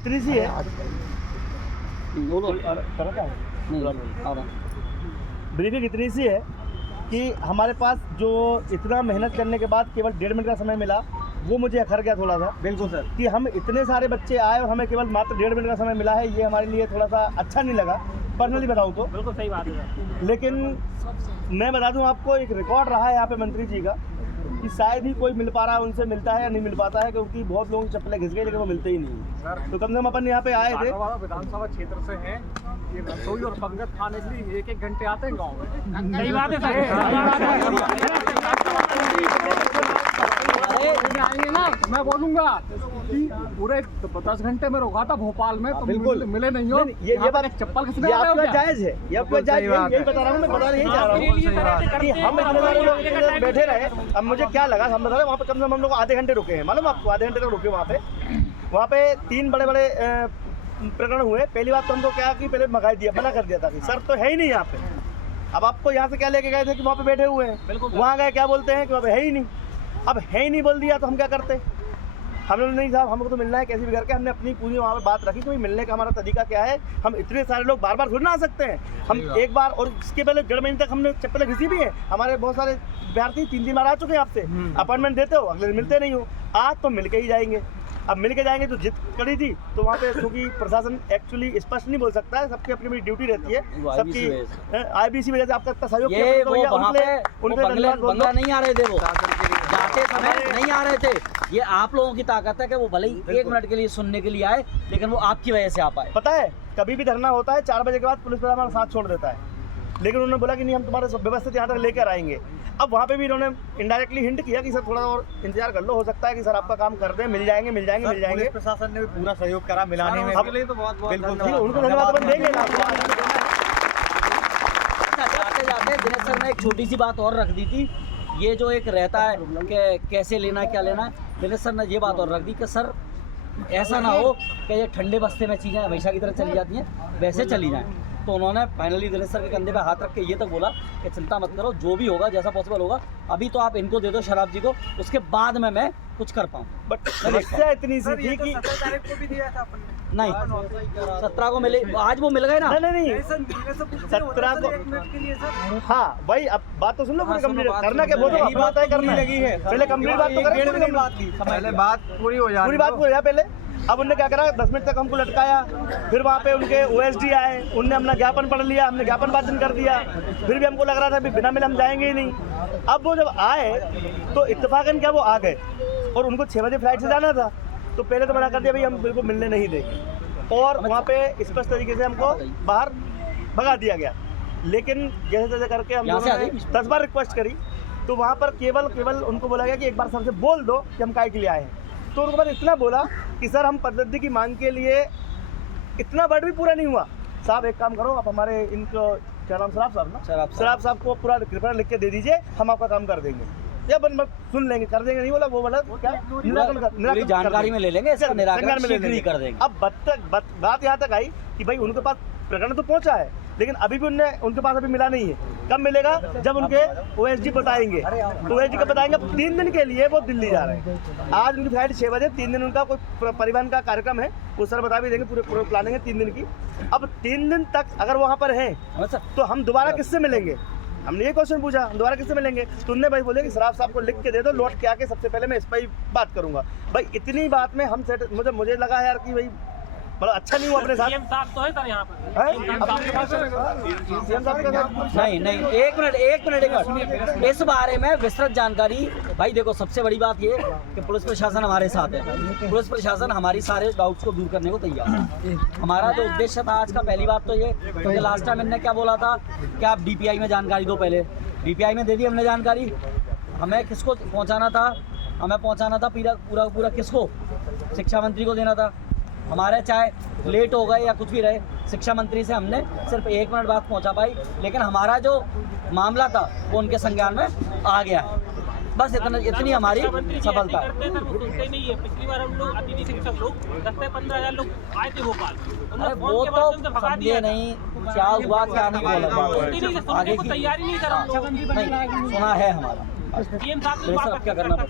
इतनी सी है, ब्रीफिंग इतनी सी है कि हमारे पास जो इतना मेहनत करने के बाद केवल 1.5 मिनट का समय मिला, वो मुझे अखर गया थोड़ा सा। बिल्कुल सर, कि हम इतने सारे बच्चे आए और हमें केवल मात्र 1.5 मिनट का समय मिला है, ये हमारे लिए थोड़ा सा अच्छा नहीं लगा, पर्सनली बताऊँ तो। बिल्कुल सही बात है। लेकिन मैं बता दूं आपको, एक रिकॉर्ड रहा है यहाँ पे मंत्री जी का कि शायद ही कोई मिल पा रहा है, उनसे मिलता है या नहीं मिल पाता है, क्योंकि बहुत लोगों की चप्पलें घिस गई लेकिन वो मिलते ही नहीं। तो कम से कम अपन यहाँ पे आए थे, विधानसभा क्षेत्र से हैं, ये रसोई और पंगत खाने के लिए 1-1 घंटे आते हैं गाँव में। सही बात है सर। आएंगे ना, मैं बोलूंगा कि पूरे 10 घंटे में रोका था भोपाल में, तो बिल्कुल मिले नहीं हो। ये बात चप्पल किसने ये आपका जायज़ है, ये आपका जायज़ है, यही बता रहा हूँ, मैं बता यही चाह रहा हूँ कि हम इतने सारे लोग बैठे रहे। अब मुझे क्या लगा, हम बता रहे वहाँ पे कम से कम हम लोग आधे घंटे रुके हैं, मालूम आपको, आधे घंटे तक रुके वहाँ पे 3 बड़े प्रकरण हुए। पहली बात तो हमको क्या कि पहले मंगाई दिया, मना कर दिया था कि सर तो है ही नहीं यहाँ पे। अब आपको यहाँ से क्या लेके गए थे कि वहाँ पे बैठे हुए हैं, वहाँ गए क्या बोलते हैं कि वहाँ पे है ही नहीं। अब है ही नहीं बोल दिया तो हम क्या करते? हम लोग नहीं साहब, हमको तो मिलना है कैसे भी करके। हमने अपनी पूरी वहाँ पे बात रखी कि भाई मिलने का हमारा तरीका क्या है। हम इतने सारे लोग बार बार थोड़ी ना आ सकते हैं। हम एक बार, और इसके पहले 1.5 महीने तक हमने चप्पलें घिसी भी है। हमारे बहुत सारे विद्यार्थी 3 बार आ चुके हैं आपसे, अपॉइंटमेंट देते हो, अगले दिन मिलते नहीं हो। आज तो मिल के ही जाएंगे। अब मिल के जाएंगे तो जिद करी थी, तो वहाँ पे क्योंकि प्रशासन एक्चुअली स्पष्ट नहीं बोल सकता है, सबकी अपनी अपनी ड्यूटी रहती है, सबकी IBC वजह से आपका इतना सहयोग बंगला नहीं आ रहे थे, वो जाते समय नहीं आ रहे थे। ये आप लोगों की ताकत है कि वो भले ही 1 मिनट के लिए सुनने के लिए आए, लेकिन वो आपकी वजह से आ पाए। पता है कभी भी धरना होता है 4 बजे के बाद पुलिस वाला हमारा साथ छोड़ देता है, लेकिन उन्होंने बोला कि नहीं हम तुम्हारे व्यवस्थित यहाँ तक लेकर आएंगे। अब वहाँ पे भी इन्होंने इनडायरेक्टली हिंट किया कि सर थोड़ा और इंतजार कर लो, हो सकता है कि सर आपका काम कर दें, मिल जाएंगे। प्रशासन ने भी पूरा सहयोग करा मिलाने में, उसके लिए तो बहुत उनको धन्यवाद अपन देंगे। जाते जाते दिनेश सर ने एक छोटी सी बात और रख दी थी, ये जो एक रहता है कि कैसे लेना क्या लेना, दिनेश सर ने ये बात और रख दी कि सर ऐसा ना हो कि ये ठंडे बस्ते में चीज़ें हमेशा की तरह चली जाती हैं, वैसे चली जाएँ। तो उन्होंने फाइनली दिनेश सर के कंधे पे हाथ रख के ये तक बोला कि चिंता मत करो, जो भी होगा जैसा पॉसिबल होगा, अभी तो आप इनको दे दो शराब जी को, उसके बाद में मैं कुछ कर पाऊँ। बट समस्या इतनी सी थी कि 17 तारीख को भी दिया था अपन ने। नहीं 17 को मिले, आज वो मिल गए ना। नहीं 17 को, हाँ भाई अब बात तो सुन लो, पूरी कंप्लीट करना क्या, वो तो अपना तय करना लगी है। पहले कंप्लीट बात तो करें, पहले बात पूरी हो जाए, पूरी बात पूरी है पहले। अब उनने क्या करा, 10 मिनट तक हमको लटकाया, फिर वहाँ पे उनके OSD आए, उनने अपना ज्ञापन पढ़ लिया, हमने ज्ञापन वाचन कर दिया, फिर भी हमको लग रहा था कि बिना मिले हम जाएंगे ही नहीं। अब वो जब आए तो इत्तेफाकन क्या वो आ गए, और उनको 6 बजे फ्लाइट से जाना था, तो पहले तो मना कर दिया भाई हम बिल्कुल मिलने नहीं देंगे, और वहाँ पे स्पष्ट तरीके से हमको बाहर भगा दिया गया। लेकिन जैसे जैसे करके हम 10 बार रिक्वेस्ट करी, तो वहाँ पर केवल उनको बोला गया कि एक बार सर से बोल दो कि हम काय के लिए आए हैं। तो उनको बस इतना बोला कि सर हम पद्धति की मांग के लिए, इतना वर्ड भी पूरा नहीं हुआ। साहब एक काम करो, आप हमारे इनको क्या नाम, शराब साहब ना, शराब साहब को पूरा कृपया लिख के दे दीजिए, हम आपका काम कर देंगे, या बन सुन लेंगे, कर देंगे। नहीं बोला, वो बोला क्या निराकरण जानकारी में ले लेंगे, इसका निराकरण शीघ्र कर देंगे। अब बात यहाँ तक आई कि भाई उनके पास प्रकरण तो पहुँचा है, लेकिन अभी भी उनके पास अभी मिला नहीं है। कब मिलेगा? जब उनके OSD बताएंगे, तो OSD का बताएंगे। 3 दिन के लिए वो दिल्ली जा रहे हैं। आज उनकी फ्लाइट 6 बजे, 3 दिन उनका कोई परिवहन का कार्यक्रम है, वो सर बता भी देंगे, पूरे प्लानिंग है 3 दिन की। अब 3 दिन तक अगर वहाँ पर हैं तो हम दोबारा किससे मिलेंगे? हमने ये क्वेश्चन पूछा, हम दोबारा किससे मिलेंगे? तो उनने भाई बोले कि शराब साहब को लिख के दे दो, लौट के आके सबसे पहले मैं इस पर ही बात करूँगा। भाई इतनी बात में हम मुझे लगा यार कि भाई बड़ा अच्छा नहीं हुआ अपने साथ। CM साहब तो है सर यहाँ पर। नहीं 1 मिनट इस बारे में विस्तृत जानकारी। भाई देखो, सबसे बड़ी बात ये कि पुलिस प्रशासन हमारे साथ है, पुलिस प्रशासन हमारी सारे डाउट्स को दूर करने को तैयार है। हमारा जो उद्देश्य था आज का, पहली बात तो ये, क्योंकि लास्ट टाइम इनने क्या बोला था कि आप DPI में जानकारी दो, पहले DPI में दे दी हमने जानकारी। हमें किसको पहुँचाना था? हमें पहुँचाना था पूरा किसको? शिक्षा मंत्री को देना था। हमारे चाहे लेट हो गए या कुछ भी रहे, शिक्षा मंत्री से हमने सिर्फ 1 मिनट बाद पहुंचा पाई, लेकिन हमारा जो मामला था वो उनके संज्ञान में आ गया है। बस इतनी हमारी सफलता है। नहीं है, पिछली बार हम लोग अतिथि शिक्षक लोग 10 से 15,000 लोग आए थे भोपाल, वो तो समझे नहीं क्या हुआ क्या नहीं बोला, आगे की तैयारी नहीं करा, नहीं सुना है हमारा। CM साहब क्या करना पड़ता है।